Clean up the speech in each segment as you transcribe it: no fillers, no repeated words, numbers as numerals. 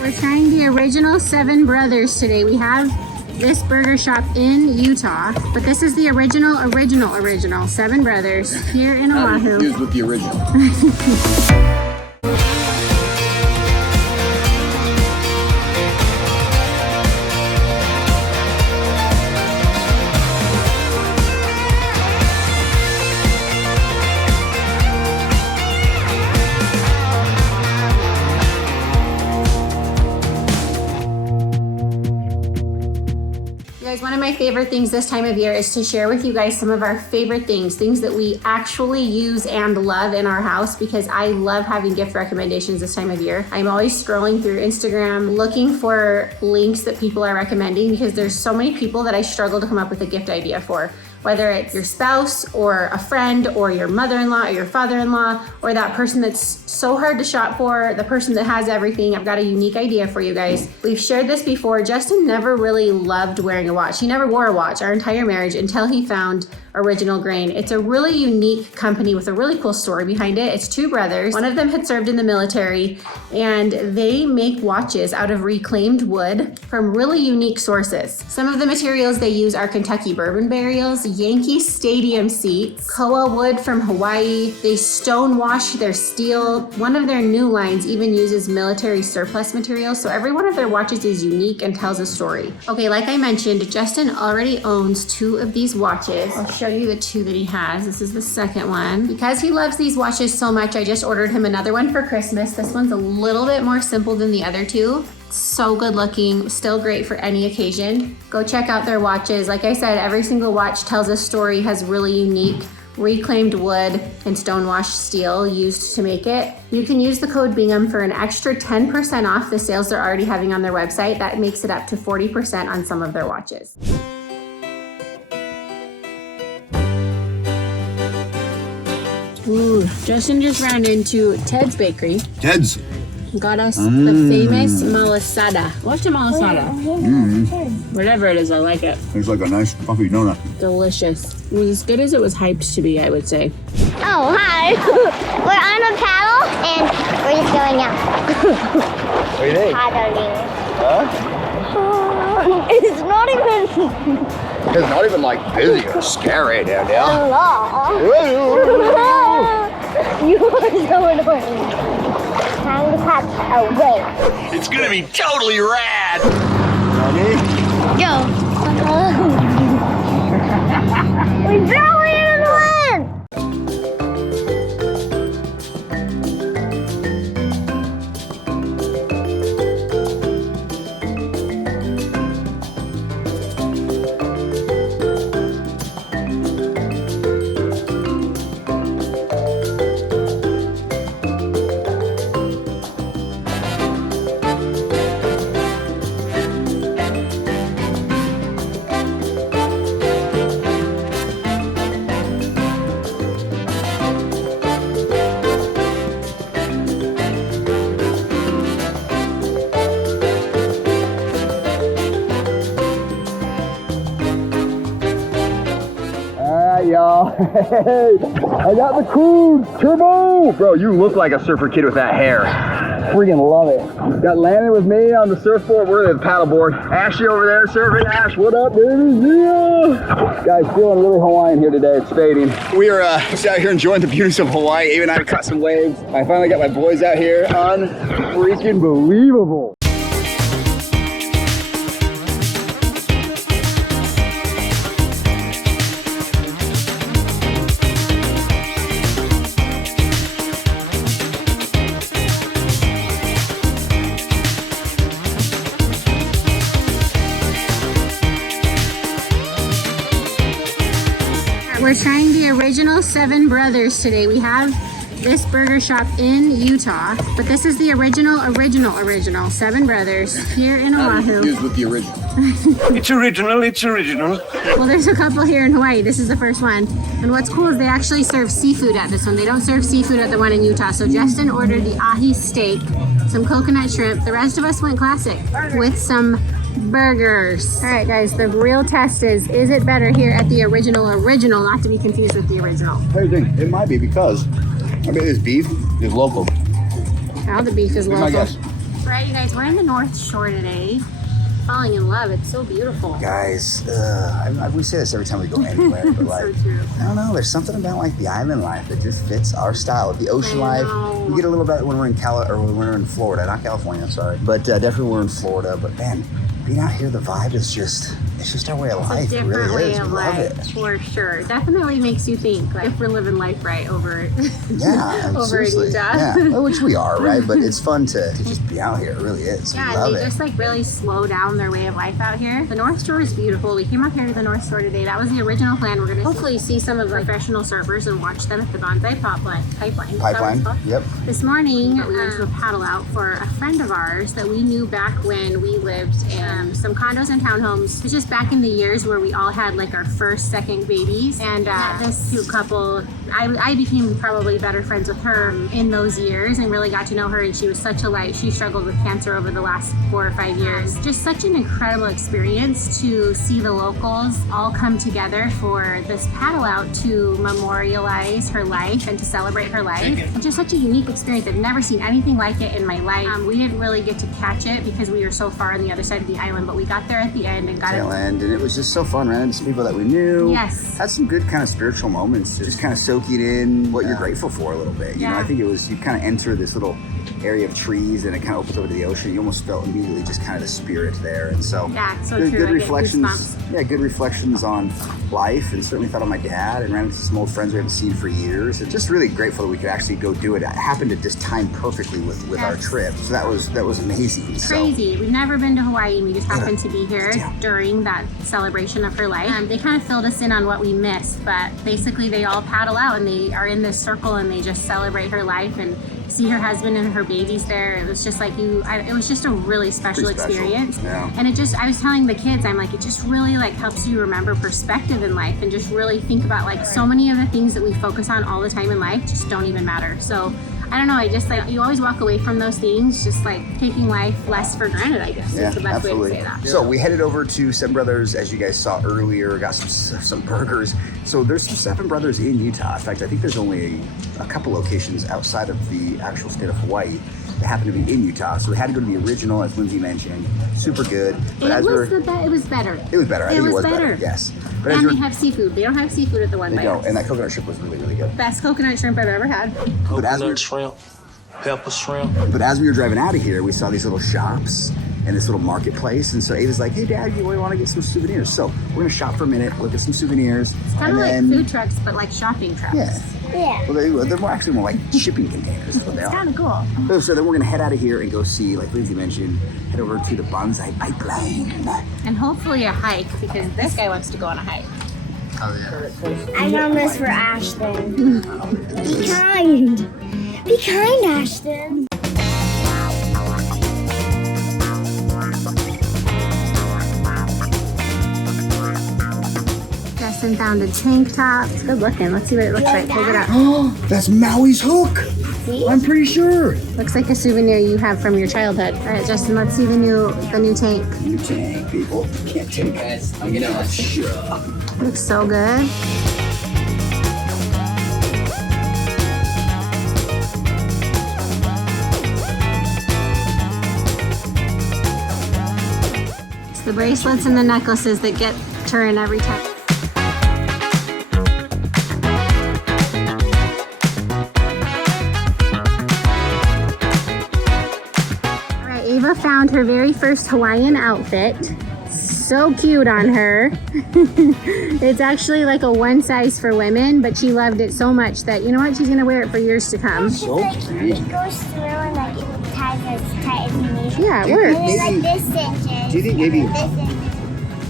We're trying the original Seven Brothers today. We have this burger shop in Utah, but this is the original Seven Brothers here in Oahu. Confused with the original. One of my favorite things this time of year is to share with you guys some of our favorite things that we actually use and love in our house, because I love having gift recommendations this time of year. I'm always scrolling through Instagram looking for links that people are recommending, because there's so many people that I struggle to come up with a gift idea for. Whether it's your spouse or a friend or your mother-in-law or your father-in-law or that person that's so hard to shop for, the person that has everything, I've got a unique idea for you guys. We've shared this before. Justin never really loved wearing a watch. He never wore a watch our entire marriage until he found Original Grain. It's a really unique company with a really cool story behind it. It's two brothers. One of them had served in the military, and they make watches out of reclaimed wood from really unique sources. Some of the materials they use are Kentucky bourbon barrels, Yankee Stadium seats, koa wood from Hawaii. They stone wash their steel. One of their new lines even uses military surplus materials, so every one of their watches is unique and tells a story. Okay, like I mentioned, Justin already owns two of these watches. I'll show you the two that he has. This is the second one. Because he loves these watches so much, I just ordered him another one for Christmas. This one's a little bit more simple than the other two. So good looking, still great for any occasion. Go check out their watches. Like I said, every single watch tells a story, has really unique reclaimed wood and stonewashed steel used to make it. You can use the code Bingham for an extra 10% off the sales they're already having on their website. That makes it up to 40% on some of their watches. Ooh, Justin just ran into Ted's Bakery. Ted's. Got us the famous malasada. What's a malasada? Whatever it is, I like it. It's like a nice puffy donut. Delicious. It was as good as it was hyped to be, I would say. Oh, hi. We're on a paddle and we're just going out. What do you think? Paddling. Huh? It's not even... It's not even like busy or scary down there. You are so annoying. Time to catch a wave. It's gonna be totally rad. Ready? Go. We throw it in the wind. Y'all. Hey, I got the cruise turbo. Bro, you look like a surfer kid with that hair. Freaking love it. Got Landon with me on the surfboard. We're at the paddleboard. Ashley over there surfing. Ash, what up, baby? Yeah. Guys, feeling really Hawaiian here today. It's fading. We are just out here enjoying the beauties of Hawaii. Even I've caught some waves. I finally got my boys out here. Unfreaking believable. We're trying the original Seven Brothers today. We have this burger shop in Utah, but this is the original Seven Brothers here in Oahu. Confused with the original. It's original. Well, there's a couple here in Hawaii. This is the first one. And what's cool is they actually serve seafood at this one. They don't serve seafood at the one in Utah. So Justin ordered the ahi steak, some coconut shrimp. The rest of us went classic with some burgers. All right, guys, the real test is it better here at the original, not to be confused with the original? Here's the thing, it might be because I bet this beef is local. How the beef is local. My guess. Right, you guys, we're in the North Shore today. Falling in love. It's so beautiful. Guys, we say this every time we go anywhere, but like, So true. I don't know, there's something about like the island life that just fits our style. The ocean life, we get a little bit when we're in when we're in Florida, not California, sorry, but definitely when we're in Florida. But man, being out here, the vibe is just, it's just our way of life. It's a It different really way is. of We love life, it. for sure. Definitely makes you think, like, if we're living life right over Yeah, over seriously. in Utah. Yeah, well, which we are, right? But it's fun to just be out here. It really is. Yeah, we love and they it. just like really slow down their way of life out here. The North Shore is beautiful. We came up here to the North Shore today. That was the original plan. We're gonna hopefully see some of the professional surfers and watch them at the bonsai pipeline. Pipeline. Yep. This morning we went to a paddle out for a friend of ours that we knew back when we lived in some condos and townhomes. It was just back in the years where we all had like our first, second babies, and this cute couple, I became probably better friends with her in those years and really got to know her, and she was such a light. She struggled with cancer over the last 4 or 5 years. Just such an incredible experience to see the locals all come together for this paddle out to memorialize her life and to celebrate her life. It's just such a unique experience. I've never seen anything like it in my life. We didn't really get to catch it because we were so far on the other side of the island, but we got there at the end and got Tail it. end, and it was just so fun. Ran into some people that we knew. Yes. Had some good kind of spiritual moments. Just kind of soaking in what you're grateful for a little bit. You know, I think it was, you kind of enter this little area of trees and it kind of opens over to the ocean. You almost felt immediately just kind of the spirit there. And so, Yeah, it's so good, true. good I get reflections. goosebumps. Yeah, good reflections on life, and certainly thought of my dad and ran into some old friends we haven't seen for years. And just really grateful that we could actually go do it. It happened to just time perfectly with our trip. So that was amazing. Crazy. We've never been to Hawaii, and we just happened to be here during that celebration of her life. They kind of filled us in on what we missed, but basically they all paddle out and they are in this circle and they just celebrate her life and see her husband and her babies there. It was just like it was just a really special experience. Yeah. And I was telling the kids, I'm like, it just really like helps you remember perspective in life and just really think about like so many of the things that we focus on all the time in life just don't even matter. So I don't know, I just like, you always walk away from those things just like taking life less for granted, I guess. Is the best way to say that. So we headed over to Seven Brothers, as you guys saw earlier, got some burgers. So there's some Seven Brothers in Utah. In fact, I think there's only a couple locations outside of the actual state of Hawaii that happen to be in Utah. So we had to go to the original, as Lindsay mentioned. Super good. But it was better. It was better. I think it was better. Yes. But and they have seafood. They don't have seafood at the one they by don't. us. And that coconut shrimp was really, really good. Best coconut shrimp I've ever had. Coconut shrimp, pepper shrimp. But as we were driving out of here, we saw these little shops and this little marketplace. And so Ava's like, hey, Dad, you want to get some souvenirs? So we're going to shop for a minute, look at some souvenirs. It's kind of like food trucks, but like shopping trucks. Yeah. Yeah. Well, they're actually more like shipping containers. Is what they It's are. kind of cool. So then we're going to head out of here and go see, like Lindsay mentioned, head over to the bonsai pipeline. And hopefully a hike, because this guy wants to go on a hike. Oh, yeah. I found this for Ashton. Be kind. Be kind, Ashton. Justin found a tank top. It's good looking. Let's see what it looks like. Hold it up. Oh, that's Maui's hook. I'm pretty sure. Looks like a souvenir you have from your childhood. All right, Justin, let's see the new tank. New tank, people. Can't take it. You know, sure. Looks so good. It's the bracelets and the necklaces that get turned every time. All right, Ava found her very first Hawaiian outfit. So cute on her. It's actually like a one size for women, but she loved it so much that, you know what, she's gonna wear it for years to come. It's like it goes through and like it ties as tight as you need. Yeah, it And works. then like this cinches. Do you think maybe- and then this cinches.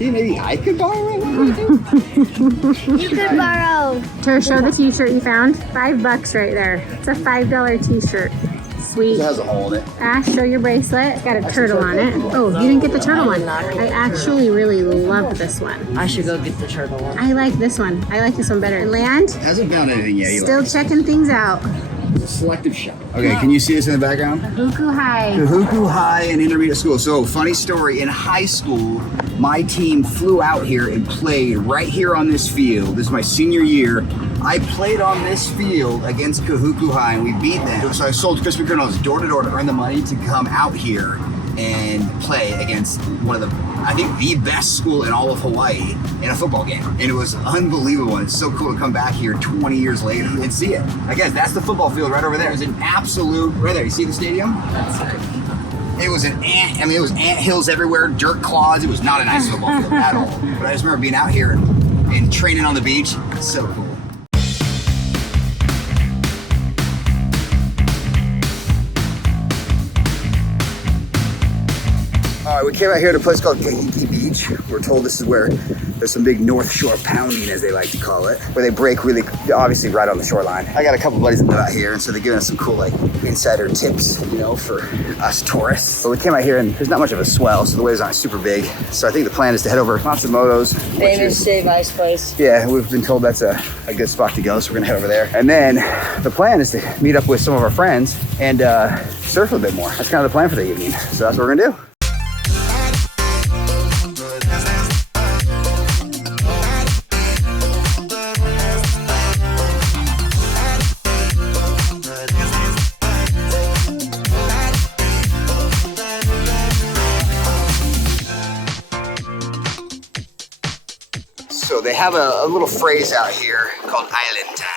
Maybe I could borrow it? You could borrow. To show the t-shirt you found, $5 right there. It's a $5 t-shirt. Sweet. It has a hole in it. Ash, show your bracelet. It's got a turtle on it. Oh, you didn't get the turtle one. I actually really loved this one. I should go get the turtle one. I like this one. I like this one better. Land, Hasn't found anything yet. still checking things out. Selective shop. Okay, can you see this in the background? Huku High. Kahuku High and Intermediate School. So, funny story, in high school, my team flew out here and played right here on this field. This is my senior year. I played on this field against Kahuku High and we beat them. So I sold Krispy Kremes door to door to earn the money to come out here and play against one of the, I think, the best school in all of Hawaii in a football game. And it was unbelievable. And it's so cool to come back here 20 years later and see it. I guess that's the football field right over there. It's an absolute, right there, you see the stadium? It was it was ant hills everywhere, dirt clods. It was not a nice football field at all. But I just remember being out here and training on the beach. It's so cool. All right, we came out here to a place called Kahiki Beach. We're told this is where there's some big North Shore pounding, as they like to call it, where they break really, obviously right on the shoreline. I got a couple buddies that live out here, and so they're giving us some cool, like, insider tips, you know, for us tourists. But we came out here, and there's not much of a swell, so the waves aren't super big. So I think the plan is to head over Matsumoto's. Famous Save Ice place. Yeah, we've been told that's a good spot to go, so we're gonna head over there. And then the plan is to meet up with some of our friends and surf a bit more. That's kind of the plan for the evening. So that's what we're gonna do. So they have a little phrase out here called island time.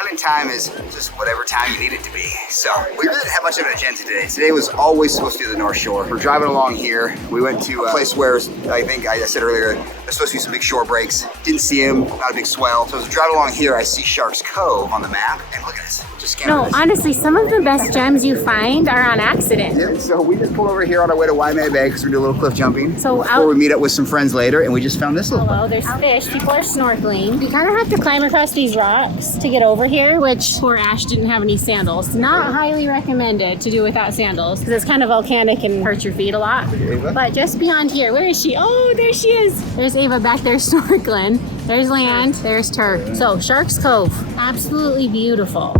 Island time is just whatever time you need it to be. So we really didn't have much of an agenda today. Today was always supposed to be the North Shore. We're driving along here. We went to a place where I think I said earlier, there's supposed to be some big shore breaks. Didn't see them, not a big swell. So as we drive along here, I see Sharks Cove on the map. And look at this. Just No, honestly, some of the best gems you find are on accident. Yeah, so we just pulled over here on our way to Waimea Bay because we do a little cliff jumping. So before we meet up with some friends later, and we just found this little Hello, there's fish. People are snorkeling. You kind of have to climb across these rocks to get over here, which poor Ash didn't have any sandals. Not highly recommended to do without sandals because it's kind of volcanic and hurts your feet a lot. Ava? But just beyond here, where is she? Oh, there she is. There's Ava back there snorkeling. There's land. There's turf. So Sharks Cove, absolutely beautiful.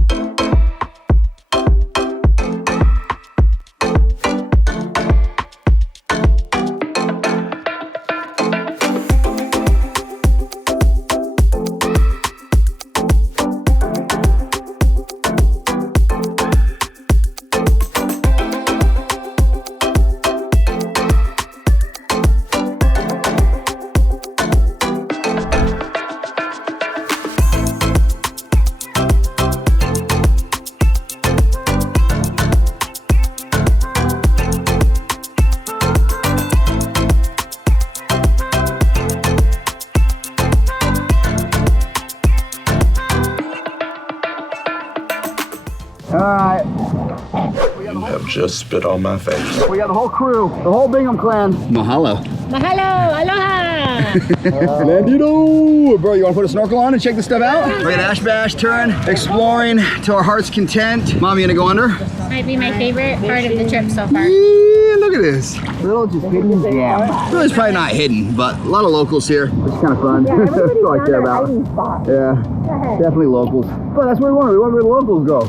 Alright, You have just spit on my face. we got the whole crew, the whole Bingham clan. Mahalo. Mahalo, aloha. Landito! Bro, you wanna put a snorkel on and check this stuff out? We're gonna Ash Bash turn, exploring to our heart's content. Mom, you gonna go under? Might be my favorite part of the trip so far. Yeah, look at this. Little just hidden gem. Really, it's probably not hidden, but a lot of locals here. It's kind of fun. That's all I care about. Yeah, definitely locals. But that's where we want. We want where the locals go.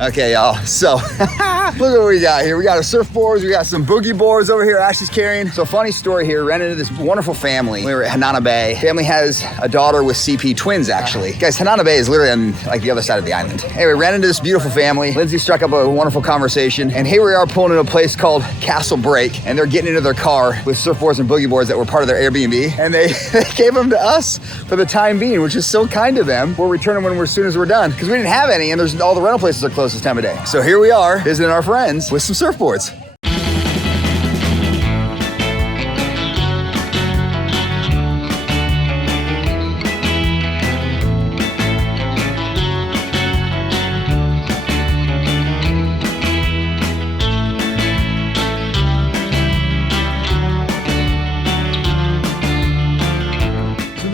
Okay, y'all, so Look at what we got here. We got our surfboards. We got some boogie boards over here Ashley's carrying. So funny story here. Ran into this wonderful family. We were at Hanana Bay. Family has a daughter with CP twins, actually. Guys, Hanana Bay is literally on like the other side of the island. Anyway, ran into this beautiful family. Lindsay struck up a wonderful conversation. And here we are pulling into a place called Castle Break. And they're getting into their car with surfboards and boogie boards that were part of their Airbnb. And they gave them to us for the time being, which is so kind of them. We'll return them as soon as we're done. Because we didn't have any and there's all the rental places are closed this time of day. So here we are visiting our friends with some surfboards.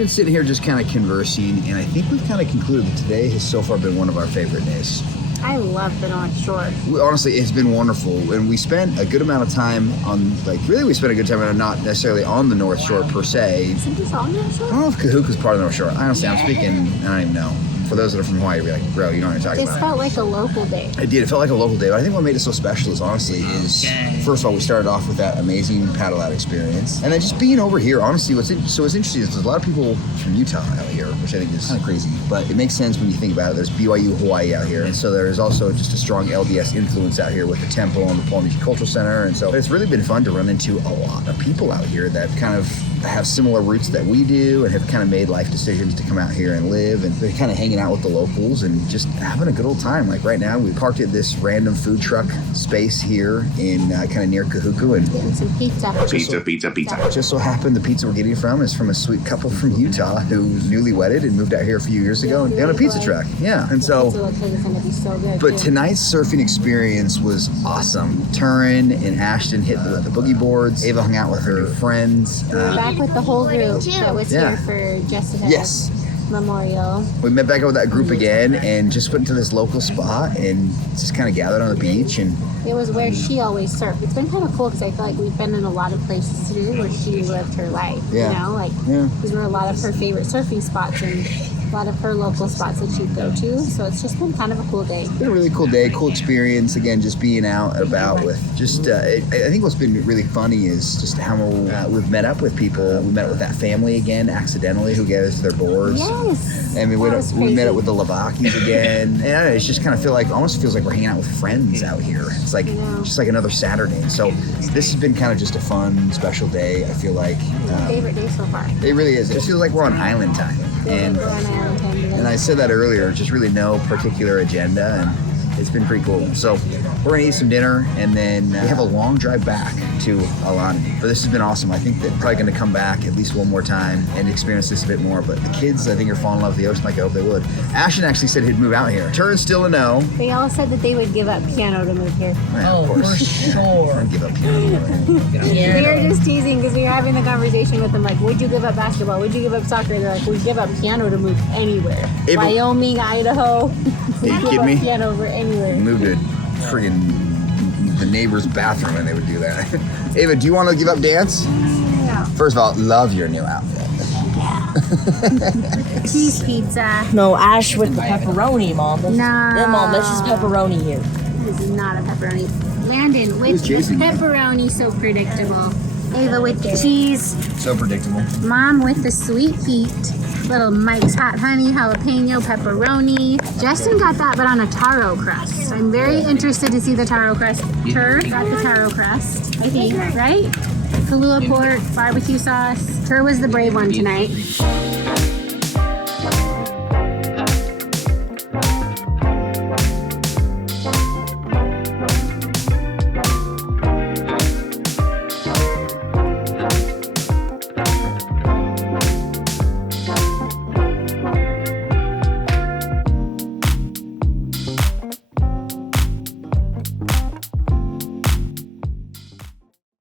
Sitting here just kind of conversing, and I think we've kind of concluded that today has so far been one of our favorite days. I love the North Shore. Honestly, it's been wonderful, and we spent a good amount of time on, we spent a good time not necessarily on the North Shore per se. Isn't this on the North Shore? I don't know if Kahuku's part of the North Shore. Honestly, I'm speaking, I don't even know. For those that are from Hawaii, you'll be like, bro, you know what I'm talking about. This felt like a local day. It did. It felt like a local day. But I think what made it so special is honestly first of all, we started off with that amazing paddle out experience. And then just being over here, honestly, what's interesting is there's a lot of people from Utah out here, which I think is kind of crazy. But it makes sense when you think about it. There's BYU Hawaii out here. And so there's also just a strong LDS influence out here with the temple and the Polynesian Cultural Center. And so it's really been fun to run into a lot of people out here that kind of have similar roots that we do and have kind of made life decisions to come out here and live. And they're kind of hanging out with the locals and just having a good old time. Like right now, we parked at this random food truck space here in kind of near Kahuku and getting some pizza. Just so happened the pizza we're getting from is from a sweet couple from Utah who's newly wedded and moved out here a few years ago. They own a pizza truck. Yeah. And so, pizza looks like it's gonna be so good. but tonight's surfing experience was awesome. Turin and Ashton hit the boogie boards. Ava hung out with her friends. Back with the whole group that was here for Jessica's memorial. We met back up with that group again and just went to this local spot and just kind of gathered on the beach. And it was where she always surfed. It's been kind of cool because I feel like we've been in a lot of places today where she lived her life. You know, these were a lot of her favorite surfing spots and a lot of her local spots that she'd go to. So it's just been kind of a cool day. It's been a really cool day, cool experience. Again, just being out and about with just, I think what's been really funny is just how we've met up with people. We met up with that family again, accidentally, who gave us their boards. Yes. And we met up with the Lavakis again. And I don't know, it's just kind of almost feels like we're hanging out with friends out here. It's like, just like another Saturday. So this has been kind of just a fun, special day. I feel like. My favorite day so far. It really is. It feels like we're on island time. And I said that earlier, just really no particular agenda, and it's been pretty cool. So we're gonna eat some dinner, and then we have a long drive back to Alani. But this has been awesome. I think that probably gonna come back at least one more time and experience this a bit more. But the kids, I think, are falling in love with the ocean like I hope they would. Ashton actually said he'd move out here. Turin's still a no. They all said that they would give up piano to move here. Of course. For sure. I'd give up piano. We were just teasing because we were having the conversation with them like, would you give up basketball? Would you give up soccer? They're like, we'd give up piano to move anywhere. Wyoming, Idaho. Are you kidding me? Piano over anywhere. Moved to friggin' the neighbor's bathroom and they would do that. Ava, do you want to give up dance? No. First of all, love your new outfit. Cheese pizza. No, Ash with the pepperoni, Mom. Mom, this is pepperoni here. This is not a pepperoni. Landon with the pepperoni, so predictable. Ava with the cheese. So predictable. Mom with the sweet Pete. Little Mike's Hot Honey, jalapeno, pepperoni. Justin got that, but on a taro crust. I'm very interested to see the taro crust. Tur got the taro crust, I think, right? Kahlua pork, barbecue sauce. Tur was the brave one tonight.